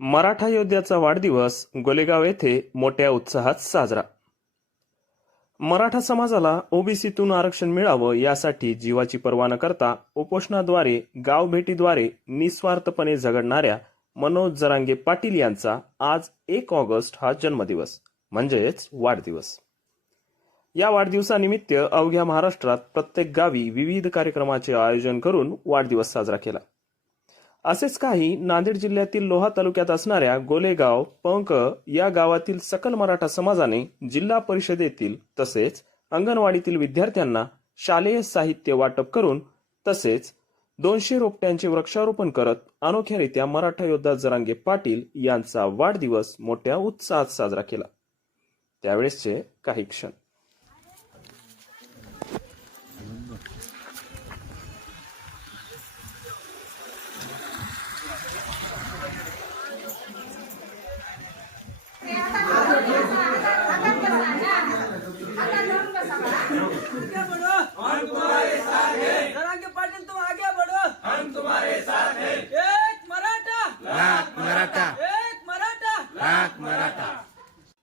मराठा योद्ध्याचा वाढदिवस गोलेगाव येथे मोठ्या उत्साहात साजरा. मराठा समाजाला ओबीसीतून आरक्षण मिळावं यासाठी जीवाची पर्वा न करता उपोषणाद्वारे गाव भेटीद्वारे निस्वार्थपणे झगडणाऱ्या मनोज जरांगे पाटील यांचा आज एक ऑगस्ट हा जन्मदिवस म्हणजेच वाढदिवस. या वाढदिवसानिमित्त अवघ्या महाराष्ट्रात प्रत्येक गावी विविध कार्यक्रमाचे आयोजन करून वाढदिवस साजरा केला. असेच काही नांदेड जिल्ह्यातील लोहा तालुक्यात असणाऱ्या गोलेगाव पंक या गावातील सकल मराठा समाजाने जिल्हा परिषदेतील तसेच अंगणवाडीतील विद्यार्थ्यांना शालेय साहित्य वाटप करून तसेच दोनशे रोपट्यांचे वृक्षारोपण करत अनोख्यारित्या मराठा योद्धा जरांगे पाटील यांचा वाढदिवस मोठ्या उत्साहात साजरा केला. त्यावेळेसचे काही क्षण. ஆர்க்கு